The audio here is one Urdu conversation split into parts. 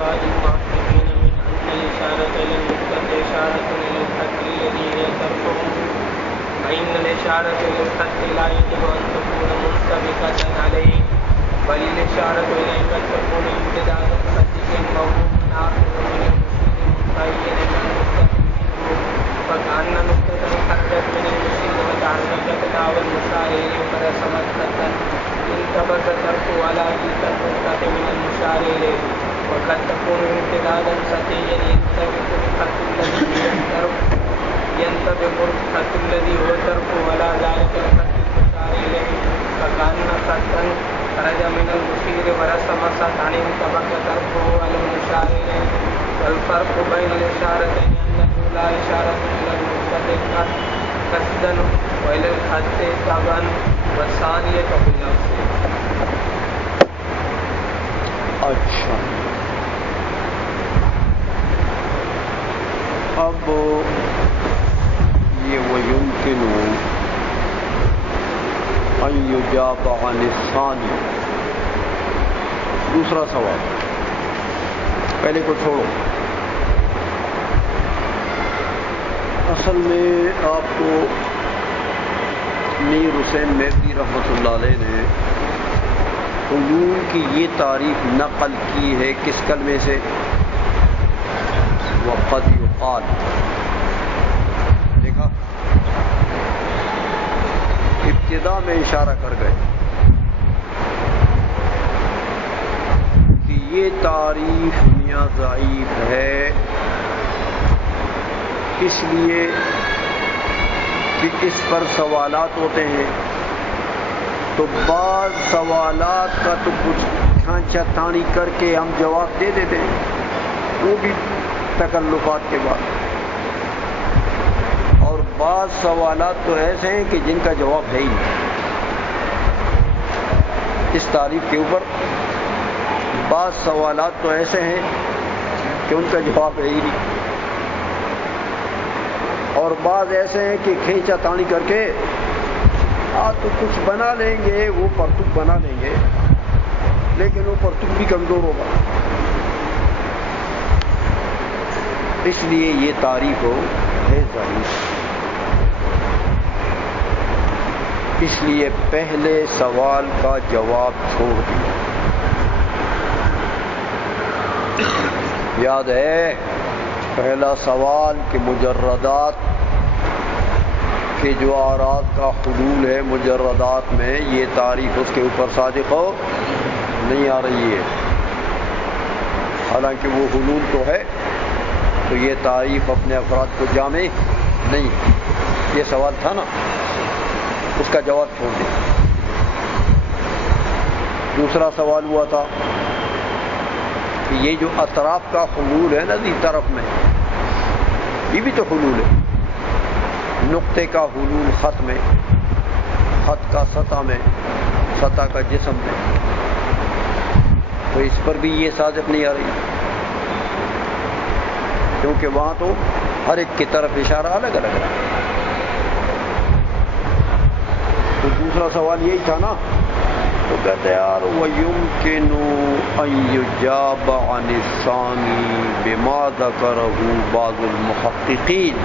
بعض المحققين من أن الإشارة إلى النقطة إشارة إلى الخط الذي هي طرفه، فإن الإشارة إلى الخط لا يجب أن تكون منطبقة عليه، بل الإشارة إليه قد تكون امتداد الخط موهوم آخر من المشير متعين إلى النقطة منه، فكأن نقطة خرجت من المشير وتعرضت له المشار إليه فرسمت خطا انطبق طرفه على تلك النقطة من المشار إليه، وقد تكون امتدادا خطيا ينطبق الخط الذي هو طرفه على ذلك الخط المشار إليه، فكأن خطا خرج من المشير ورسم خطا انطبق طرفه على المشار إليه. والفرق بين الإشارتين أنه لا إشارة إلى النقطة قصدا وإلى الخط طبعا، والثانية باللفظ. اچھا، اب یہ وَيُمْكِنُ أَن يُجَابَ عَنِ الثَّانِي، دوسرا سوال، پہلے کو چھوڑو. اصل میں آپ کو میر حسین مہدی رحمۃ اللہ علیہ نے حلول کی یہ تعریف نقل کی ہے کس کلمے سے؟ وقد یقال. دیکھا، ابتدا میں اشارہ کر گئے کہ یہ تعریف میاں ضعیف ہے، اس لیے کہ اس پر سوالات ہوتے ہیں، تو بعض سوالات کا تو کچھ کھانچا تانی کر کے ہم جواب دے دیتے ہیں، وہ بھی تکلفات کے بعد. اور بعض سوالات تو ایسے ہیں کہ جن کا جواب ہے ہی نہیں. اس تعریف کے اوپر بعض سوالات تو ایسے ہیں کہ ان کا جواب ہے ہی نہیں، اور بعض ایسے ہیں کہ کھینچا تانی کر کے تو کچھ بنا لیں گے، وہ پرتوک بنا لیں گے، لیکن وہ پرتوک بھی کمزور ہوگا. اس لیے یہ تعریف ہے ضعیف. اس لیے پہلے سوال کا جواب چھوڑ دیا. یاد ہے پہلا سوال کہ مجردات کہ جو آراز کا حلول ہے مجردات میں، یہ تعریف اس کے اوپر صادق ہو نہیں آ رہی ہے، حالانکہ وہ حلول تو ہے، تو یہ تعریف اپنے افراد کو جامع نہیں. یہ سوال تھا نا، اس کا جواب چھوڑ دیں. دوسرا سوال ہوا تھا کہ یہ جو اطراف کا حلول ہے نا ذی طرف میں، یہ بھی تو حلول ہے. نقطے کا حلول خط میں، خط کا سطح میں، سطح کا جسم میں، تو اس پر بھی یہ صادق نہیں آ رہی، کیونکہ وہاں تو ہر ایک کی طرف اشارہ الگ الگ رہا. تو دوسرا سوال یہی تھا نا، تو کہتے یار وَيُمْكِنُ أَن يُجَابَ عَنِ الثَّانِي بِمَا ذَكَرَهُ بَعْضُ الْمُحَقِّقِينَ.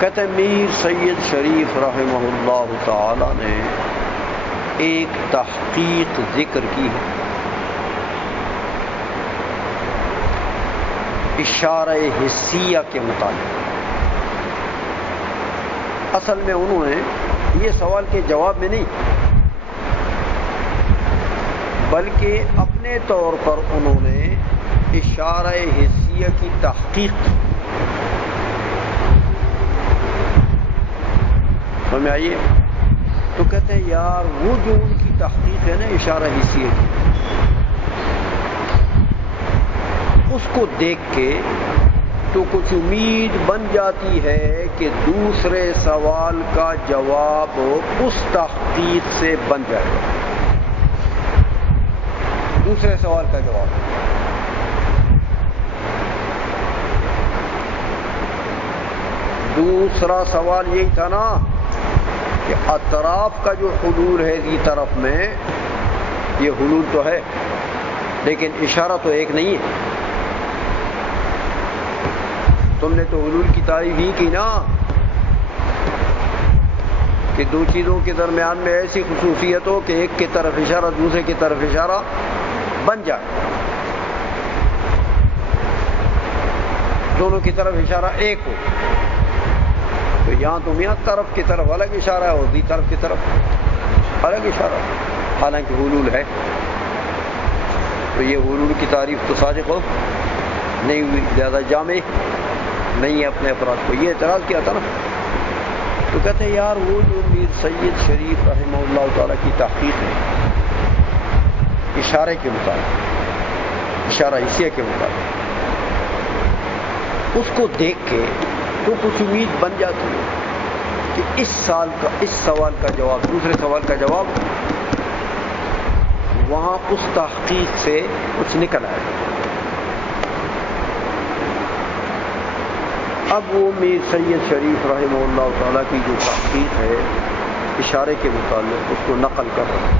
کہتے میر سید شریف رحمہ اللہ تعالی نے ایک تحقیق ذکر کی ہے، اشارہ حسیہ کے متعلق. اصل میں انہوں نے یہ سوال کے جواب میں نہیں، بلکہ اپنے طور پر انہوں نے اشارہ حسیہ کی تحقیق کی. سمجھ آئیے؟ تو کہتے ہیں یار وہ جو ان کی تحقیق ہے نا اشارہ حسیہ کی، اس کو دیکھ کے تو کچھ امید بن جاتی ہے کہ دوسرے سوال کا جواب اس تحقیق سے بن جائے گا. دوسرے سوال کا جواب دوسرا سوال یہی تھا نا کہ اطراف کا جو حلول ہے ذی طرف میں، یہ حلول تو ہے، لیکن اشارہ تو ایک نہیں ہے. تم نے تو حلول کی تعریف ہی کی نا کہ دو چیزوں کے درمیان میں ایسی خصوصیت ہو کہ ایک کی طرف اشارہ دوسرے کی طرف اشارہ بن جائے، دونوں کی طرف اشارہ ایک ہو. تو یہاں تم یہاں طرف کی طرف الگ اشارہ ہے اور دوسری طرف کی طرف الگ اشارہ ہے، حالانکہ حلول ہے. تو یہ حلول کی تعریف تو صادق ہو نہیں ہوئی، زیادہ جامع نہیں ہے اپنے افراد کو. یہ اعتراض کیا تھا نا. تو کہتے ہیں یار وہ جو میر سید شریف رحمہ اللہ تعالیٰ کی تحقیق ہے اشارے کے مطابق، اشارہ حصیہ کے مطابق، اس کو دیکھ کے تو کچھ امید بن جاتی ہے کہ اس سوال کا جواب، دوسرے سوال کا جواب وہاں اس تحقیق سے کچھ نکل آئے. اب وہ میر سید شریف رحمہ اللہ تعالیٰ کی جو تحقیق ہے اشارے کے متعلق اس کو نقل کر رہا ہے.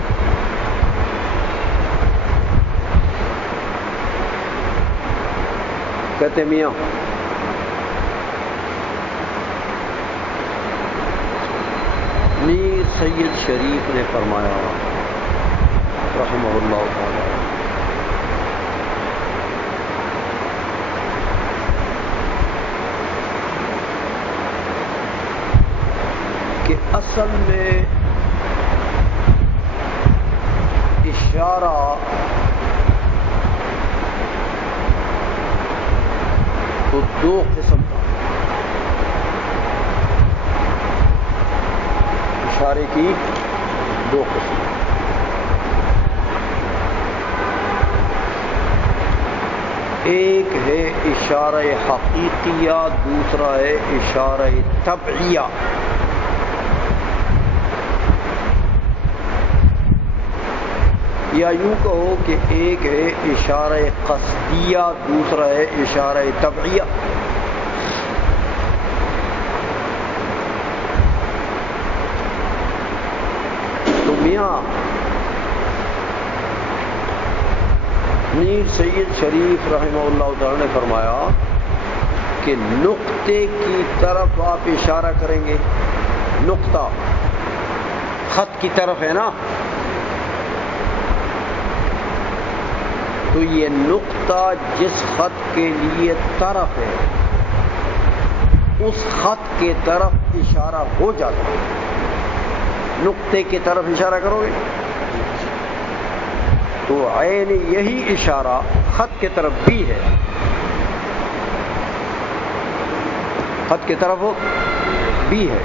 کہتے میاں میر سید شریف نے فرمایا رحمہ اللہ تعالی کہ اصل میں اشارہ تو دو قسم کا، اشارے کی دو قسم. ایک ہے اشارہ حقیقیہ، دوسرا ہے اشارہ طبعیہ. یا یوں کہو کہ ایک ہے اشارہ قصدیہ، دوسرا ہے اشارہ طبعیہ. تو میاں میر سید شریف رحمہ اللہ تعالی نے فرمایا کہ نقطے کی طرف آپ اشارہ کریں گے. نقطہ خط کی طرف ہے نا، تو یہ نقطہ جس خط کے لیے طرف ہے اس خط کے طرف اشارہ ہو جاتا ہے. نقطے کی طرف اشارہ کرو گے تو عین یہی اشارہ خط کی طرف بھی ہے، خط کی طرف بھی ہے.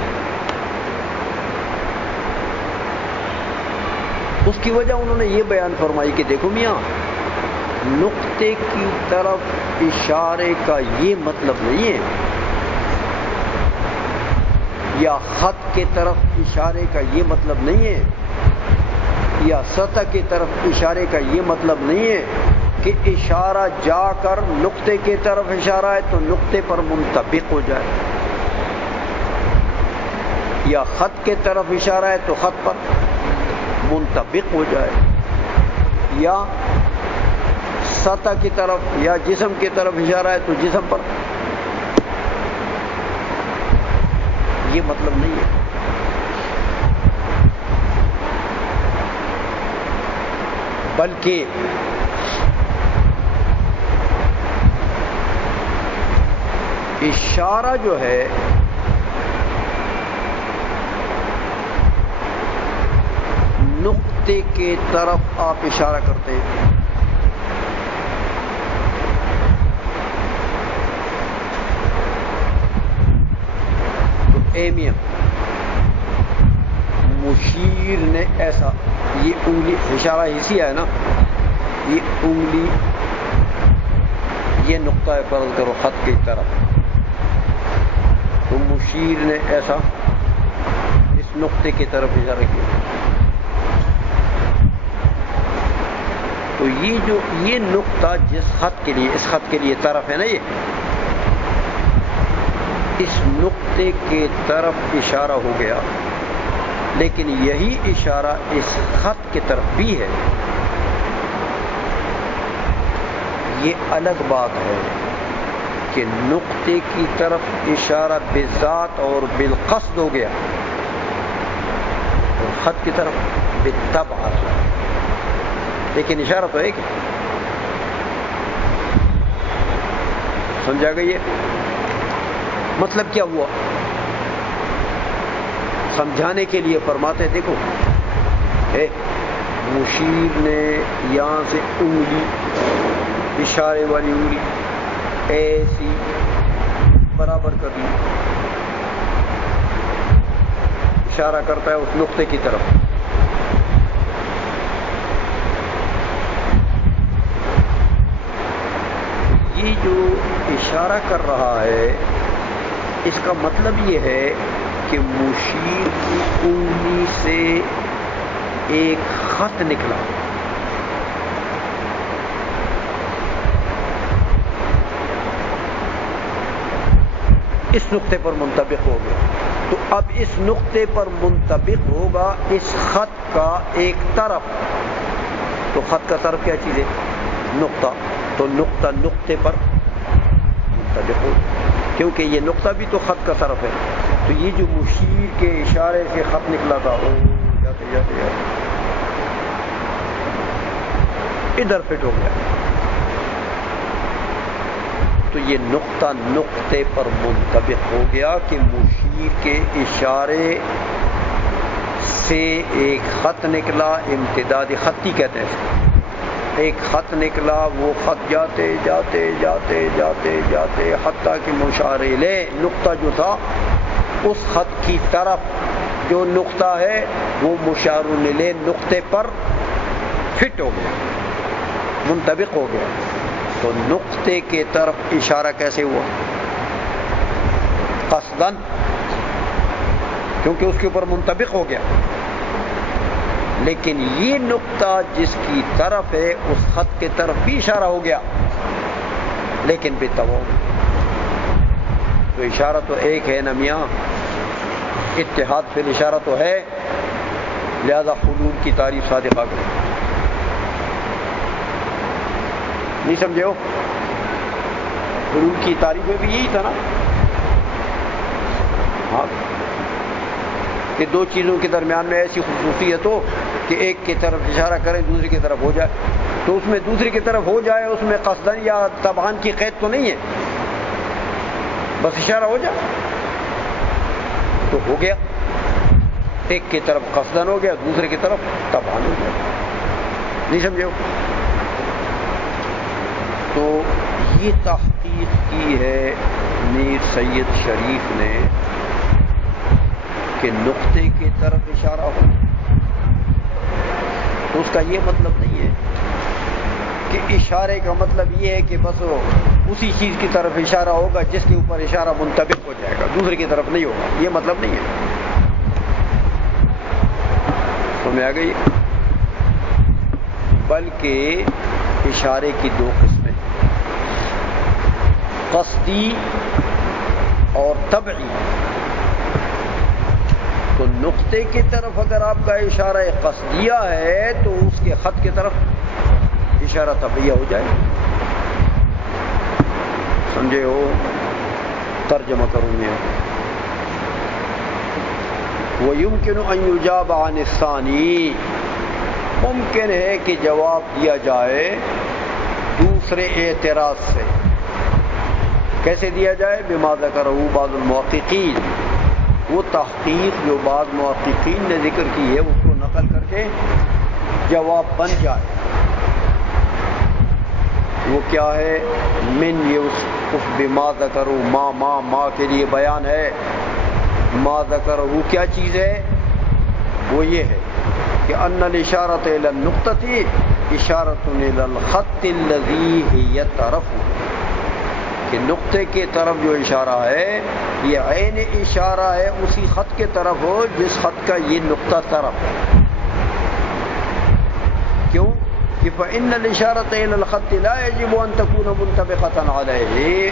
اس کی وجہ انہوں نے یہ بیان فرمائی کہ دیکھو میاں، نقطے کی طرف اشارے کا یہ مطلب نہیں ہے، یا خط کی طرف اشارے کا یہ مطلب نہیں ہے، یا سطح کی طرف اشارے کا یہ مطلب نہیں ہے کہ اشارہ جا کر نقطے کی طرف اشارہ ہے تو نقطے پر منطبق ہو جائے، یا خط کی طرف اشارہ ہے تو خط پر منطبق ہو جائے، یا سطح کی طرف یا جسم کی طرف اشارہ ہے تو جسم پر. یہ مطلب نہیں ہے. بلکہ اشارہ جو ہے نقطے کے طرف آپ اشارہ کرتے ہیں. تو اے میاں مشیر نے ایسا، یہ انگلی اشارہ حصیہ ہے نا، یہ انگلی یہ نقطہ ہے فرض کرو خط کی طرف، تو مشیر نے ایسا اس نقطے کی طرف اشارہ کیا. تو یہ نقطہ جس خط کے لیے، اس خط کے لیے طرف ہے نا، یہ اس نقطے کے طرف اشارہ ہو گیا، لیکن یہی اشارہ اس خط کی طرف بھی ہے. یہ الگ بات ہے کہ نقطے کی طرف اشارہ بذات اور بالقصد ہو گیا، اور خط کی طرف بالطبع، لیکن اشارہ تو ایک ہے۔ سمجھا گئی ہے؟ مطلب کیا ہوا؟ سمجھانے کے لیے فرماتے ہیں دیکھو مشیر نے یہاں سے انگلی، اشارے والی انگلی ایسی برابر کر لی، اشارہ کرتا ہے اس نقطے کی طرف۔ یہ جو اشارہ کر رہا ہے اس کا مطلب یہ ہے کہ مشیر کی انگلی سے ایک خط نکلا، اس نقطے پر منطبق ہو گیا۔ تو اب اس نقطے پر منطبق ہوگا اس خط کا ایک طرف، تو خط کا طرف کیا چیز ہے؟ نقطہ، تو نقطہ نقطے پر منطبق ہو، کیونکہ یہ نقطہ بھی تو خط کا طرف ہے۔ تو یہ جو مشیر کے اشارے سے خط نکلا تھا وہ جاتے جاتے جاتے ادھر فٹ ہو گیا، تو یہ نقطہ نقطے پر منطبق ہو گیا کہ مشیر کے اشارے سے ایک خط نکلا، امتدادی خطی کہتے ہیں اس کو۔ ایک خط نکلا، وہ خط جاتے جاتے جاتے جاتے جاتے حتیٰ کہ مشار الیہ نقطہ جو تھا اس خط کی طرف جو نقطہ ہے وہ مشار الیہ نقطے پر فٹ ہو گیا، منطبق ہو گیا۔ تو نقطے کے طرف اشارہ کیسے ہوا؟ قصداً، کیونکہ اس کے اوپر منطبق ہو گیا۔ لیکن یہ نقطہ جس کی طرف ہے اس خط کے طرف بھی اشارہ ہو گیا، لیکن بالتوازن۔ تو اشارہ تو ایک ہے نا میاں، اتحاد فی الاشارہ تو ہے، لہذا حلول کی تعریف صادقہ کریں۔ نہیں سمجھے ہو؟ حلول کی تعریف میں بھی یہی تھا نا، ہاں، کہ دو چیزوں کے درمیان میں ایسی خصوصیت ہو کہ ایک کی طرف اشارہ کریں دوسری کی طرف ہو جائے، تو اس میں دوسری کی طرف ہو جائے اس میں قصداً یا طبعاً کی قید تو نہیں ہے، بس اشارہ ہو جائے تو ہو گیا، ایک کی طرف قصداً ہو گیا دوسرے کی طرف طبعاً ہو گیا۔ نہیں سمجھے ہو؟ تو یہ تحقیق کی ہے میر سید شریف نے کہ نقطے کی طرف اشارہ ہو، تو اس کا یہ مطلب نہیں ہے کہ اشارے کا مطلب یہ ہے کہ بس اسی چیز کی طرف اشارہ ہوگا جس کے اوپر اشارہ منطبق ہو جائے گا، دوسرے کی طرف نہیں ہوگا، یہ مطلب نہیں ہے۔ سمجھ آ گئی؟ بلکہ اشارے کی دو قسمیں، قصدی اور طبعی۔ تو نقطے کی طرف اگر آپ کا اشارہ قصدیہ ہے تو اس کے خط کی طرف اشارہ طبعیہ ہو جائے۔ سمجھے ہو؟ ترجمہ کروں میں، وَيُمْكِنُ أَن يُجَابَ عَنِ الثَّانِي، ممکن ہے کہ جواب دیا جائے دوسرے اعتراض سے۔ کیسے دیا جائے؟ بما ذکرہ بعض المحققین، وہ تحقیق جو بعض محققین نے ذکر کی ہے اس کو نقل کر کے جواب بن جائے۔ وہ کیا ہے؟ من، یہ اس بما ذکرہ، ما کے لیے بیان ہے، ما ذکرہ کیا چیز ہے؟ وہ یہ ہے کہ ان الاشارۃ الی النقطۃ اشارۃ الی الخط الذی هی طرف، کہ نقطے کی طرف جو اشارہ ہے یہ عین اشارہ ہے اسی خط کی طرف ہو جس خط کا یہ نقطہ طرف ہے۔ کیوں؟ کہ فإن الاشارۃ الی الخط لا یجب ان تکون منطبقۃ علیہ،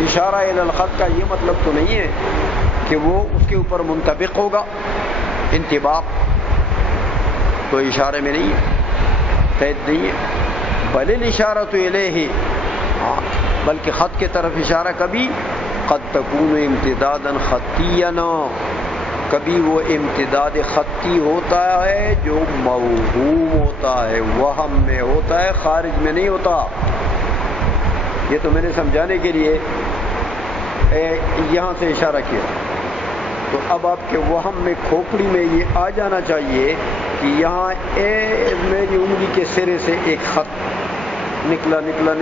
اشارہ الی الخط کا یہ مطلب تو نہیں ہے کہ وہ اس کے اوپر منطبق ہوگا، انطباق تو اشارے میں نہیں ہے، قید نہیں ہے، فللاشارۃ الیہ، بلکہ خط کی طرف اشارہ کبھی قد تکون امتدادا خطیا، کبھی وہ امتداد خطی ہوتا ہے جو موہوم ہوتا ہے، وہم میں ہوتا ہے، خارج میں نہیں ہوتا۔ یہ تو میں نے سمجھانے کے لیے یہاں سے اشارہ کیا، تو اب آپ کے وہم میں، کھوپڑی میں یہ آ جانا چاہیے کہ یہاں میری انگلی کے سرے سے ایک خط نکلا ادھر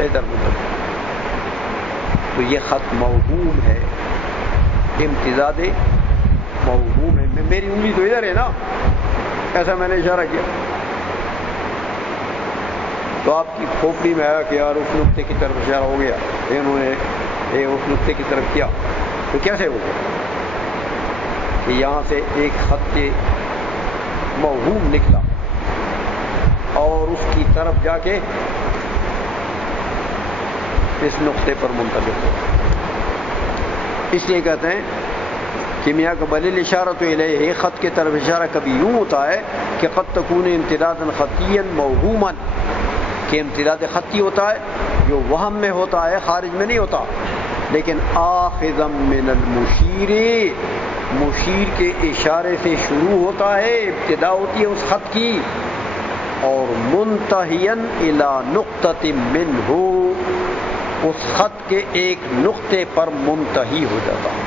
ادھر، تو یہ خط موہوم ہے، امتداد موہوم ہے۔ میری انگلی تو ادھر ہے نا، ایسا میں نے اشارہ کیا، تو آپ کی کھوپڑی میں آیا کہ یار اس نقطے کی طرف اشارہ ہو گیا، انہوں نے اس نقطے کی طرف کیا، تو کیسے ہو گیا کہ یہاں سے ایک خط موہوم نکلا اور اس کی طرف جا کے اس نقطے پر منطبق ہو۔ اس لیے کہتے ہیں کہ میاں کا بل الاشارۃ الیہ، خط کی طرف اشارہ کبھی یوں ہوتا ہے کہ قد تکون امتدادا خطیا موہوما، کہ امتداد خطی ہوتا ہے جو وہم میں ہوتا ہے، خارج میں نہیں ہوتا، لیکن آخذا من المشیر، مشیر کے اشارے سے شروع ہوتا ہے، ابتدا ہوتی ہے اس خط کی، اور منتہیا الی نقطۃ منہ، اس خط کے ایک نقطے پر منتہی ہو جاتا ہے۔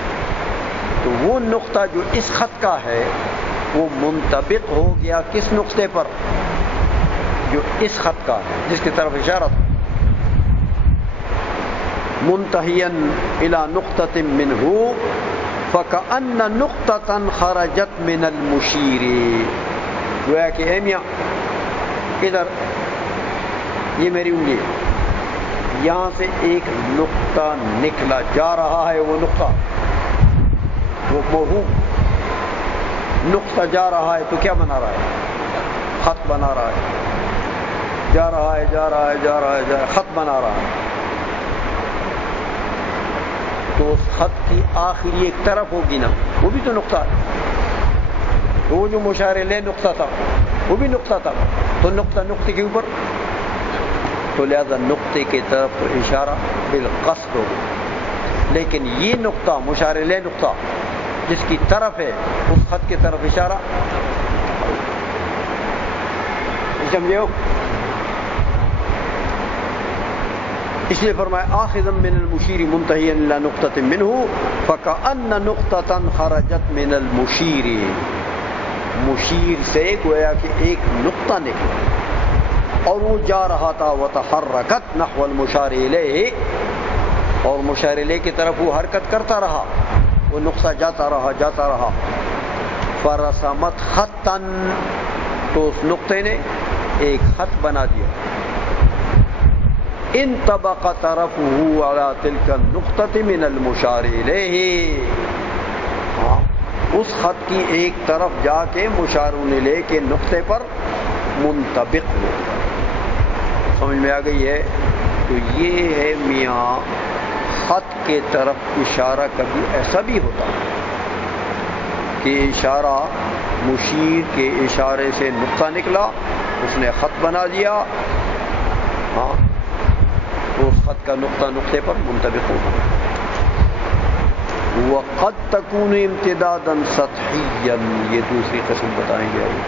تو وہ نقطہ جو اس خط کا ہے وہ منطبق ہو گیا کس نقطے پر؟ جو اس خط کا ہے، جس کی طرف اشارہ تھا، منتہیا الی نقطۃ منہ فکأن نقطۃ خرجت من المشیر، گویا کہ اے میاں ادھر یہ میری انگلی، یہاں سے ایک نقطہ نکلا، جا رہا ہے وہ نقطہ، وہ موہوم نقطہ جا رہا ہے، تو کیا بنا رہا ہے؟ خط بنا رہا ہے، جا رہا ہے، خط بنا رہا ہے۔ تو اس خط کی آخری ایک طرف ہوگی نا، وہ بھی تو نقطہ ہے، تو وہ جو مشار لے نقطہ تھا وہ بھی نقطہ تھا، تو نقطہ نقطے کے اوپر، تو لہذا نقطے کی طرف اشارہ بالقصد ہوگا، لیکن یہ نقطہ مشار لے نقطہ جس کی طرف ہے اس خط کی طرف اشارہ، سمجھے ہو؟ اس لیے فرمایا آخذا من المشیر منتہیا الی نقطۃ منہ فکأن نقطۃ خرجت من المشیر، مشیر سے گویا کہ ایک نقطہ نکلا اور وہ جا رہا تھا، وتحرکت نحو المشار الیہ، اور مشار الیہ کی طرف وہ حرکت کرتا رہا، وہ نقطہ جاتا رہا، فرسمت خطا، تو اس نقطے نے ایک خط بنا دیا، انطبق طرفه على تلك النقطة من المشار الیہ، اس خط کی ایک طرف جا کے مشار الیہ کے نقطے پر منطبق ہو۔ سمجھ میں آ گئی ہے؟ تو یہ ہے میاں خط کے طرف اشارہ کبھی ایسا بھی ہوتا ہے کہ اشارہ مشیر کے اشارے سے نقطہ نکلا، اس نے خط بنا دیا، ہاں، تو اس خط کا نقطہ نقطے پر منطبق ہوگا۔ وقد تکون امتدادا سطحیا، یہ دوسری قسم بتائیں گے ابھی۔